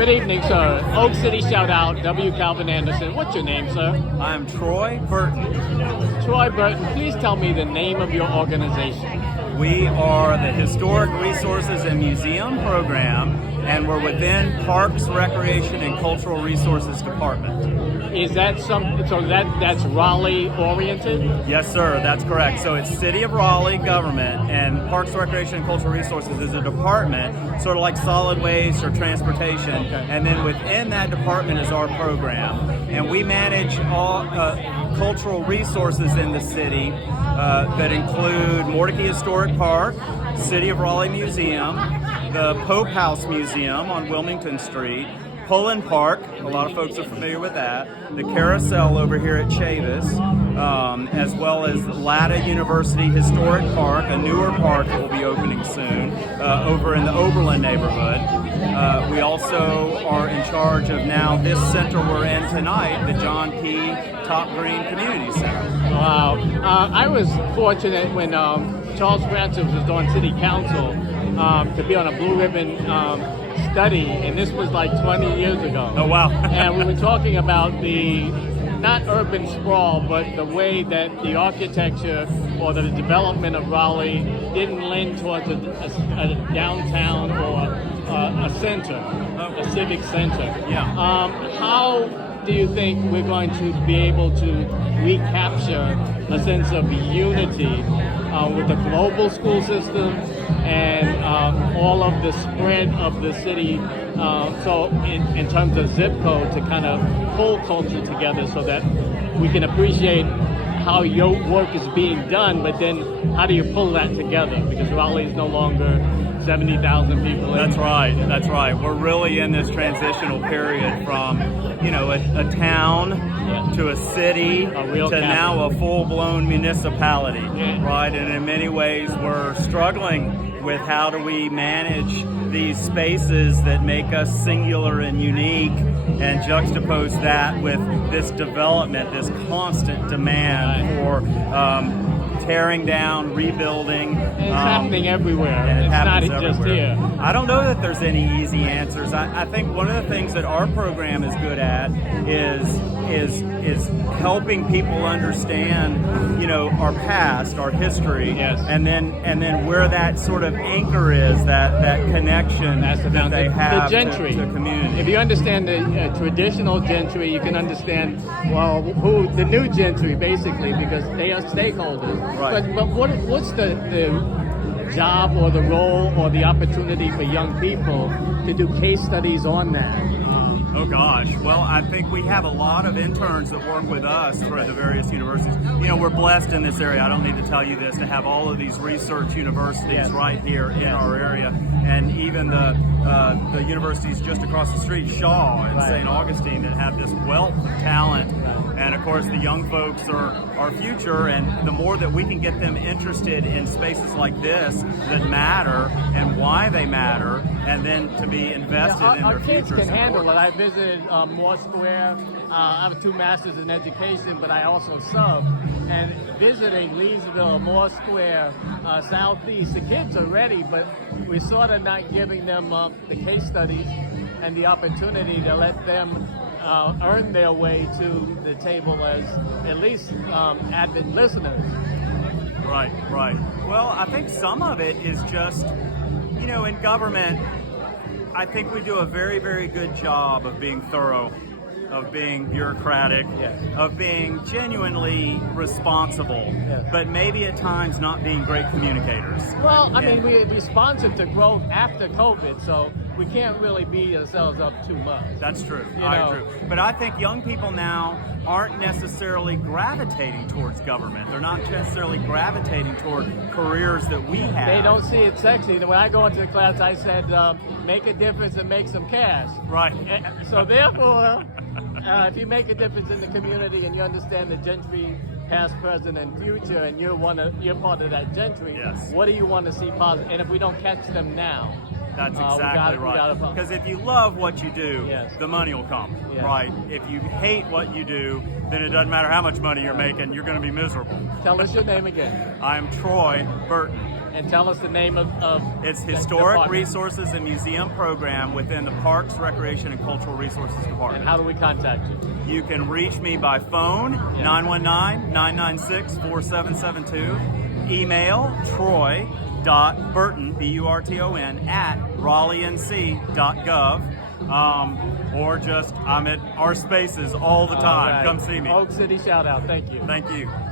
Good evening, sir. Oak City Shoutout, W. Calvin Anderson. What's your name, sir? I'm Troy Burton. Troy Burton. Please tell me the name of your organization. We are the Historic Resources and Museum Program, and we're within Parks, Recreation, and Cultural Resources Department. Is that that's Raleigh oriented? Yes, sir, that's correct. So it's City of Raleigh government, and Parks, Recreation, and Cultural Resources is a department, sort of like solid waste or transportation, and then within that department is our program. And we manage all cultural resources in the city that include Mordecai Historic Park, City of Raleigh Museum, the Pope House Museum on Wilmington Street, Pullen Park, a lot of folks are familiar with that, the Carousel over here at Chavis, as well as Latta University Historic Park, a newer park that will be opening soon, over in the Oberlin neighborhood. We also are in charge of now this center we're in tonight, the John P. Top Green Community Center. Wow. I was fortunate when Charles Francis was on City Council to be on a Blue Ribbon study, and this was like 20 years ago. Oh, wow. And we were talking about the, not urban sprawl, but the way that the architecture or the development of Raleigh didn't lend towards a downtown or a center, a civic center. Yeah. How do you think we're going to be able to recapture a sense of unity with the global school system and all of the spread of the city, so in terms of zip code, to kind of pull culture together so that we can appreciate how your work is being done, but then how do you pull that together? Because Raleigh is no longer 70,000 people. That's right. That's right. We're really in this transitional period from, a town to a city to capital. now a full-blown municipality, right? And in many ways, we're struggling with how do we manage these spaces that make us singular and unique, and juxtapose that with this development, this constant demand for tearing down, rebuilding. And it's happening everywhere. And it's not everywhere. just here. I don't know that there's any easy answers. I think one of the things that our program is good at is helping people understand, our past, our history, yes. and then where that sort of anchor is, that connection that they have the gentry. to community. If you understand the traditional gentry, you can understand who the new gentry, basically, because they are stakeholders. Right. But what's the job or the role or the opportunity for young people to do case studies on that? Oh gosh, well, I think we have a lot of interns that work with us for the various universities. We're blessed in this area, I don't need to tell you this, to have all of these research universities right here in our area, and even the universities just across the street, Shaw and St. Augustine, that have this wealth of talent. And of course, the young folks are our future, and the more that we can get them interested in spaces like this that matter and why they matter, and then to be invested in their future. Our kids can handle it. I visited Moore Square. I have 2 masters in education, but I also sub. And visiting Leesville, Moore Square, Southeast, the kids are ready, but we're sort of not giving them the case studies and the opportunity to let them earn their way to the table as at least avid listeners. Right. Well, I think some of it is just, in government, I think we do a very, very good job of being thorough, of being bureaucratic, of being genuinely responsible, but maybe at times not being great communicators. Well, I mean, we're responsive to growth after COVID, so we can't really beat ourselves up too much. That's true. I agree. But I think young people now aren't necessarily gravitating towards government. They're not necessarily gravitating toward careers that we have. They don't see it sexy. When I go into the class, I said, make a difference and make some cash. Right. So therefore, if you make a difference in the community and you understand the gentry, past, present, and future, and you're part of that gentry, what do you want to see positive? And if we don't catch them now, that's exactly right. Because if you love what you do, the money will come, right? If you hate what you do, then it doesn't matter how much money you're making, you're going to be miserable. Tell us your name again. I'm Troy Burton. And tell us the name of It's the Historic department. Resources and Museum Program within the Parks, Recreation, and Cultural Resources Department. And how do we contact you? You can reach me by phone, 919-996-4772. Email troy.burton, B-U-R-T-O-N, at raleighNC.gov. Or just, I'm at our spaces all the time. All right. Come see me. Oak City Shoutout. Thank you. Thank you.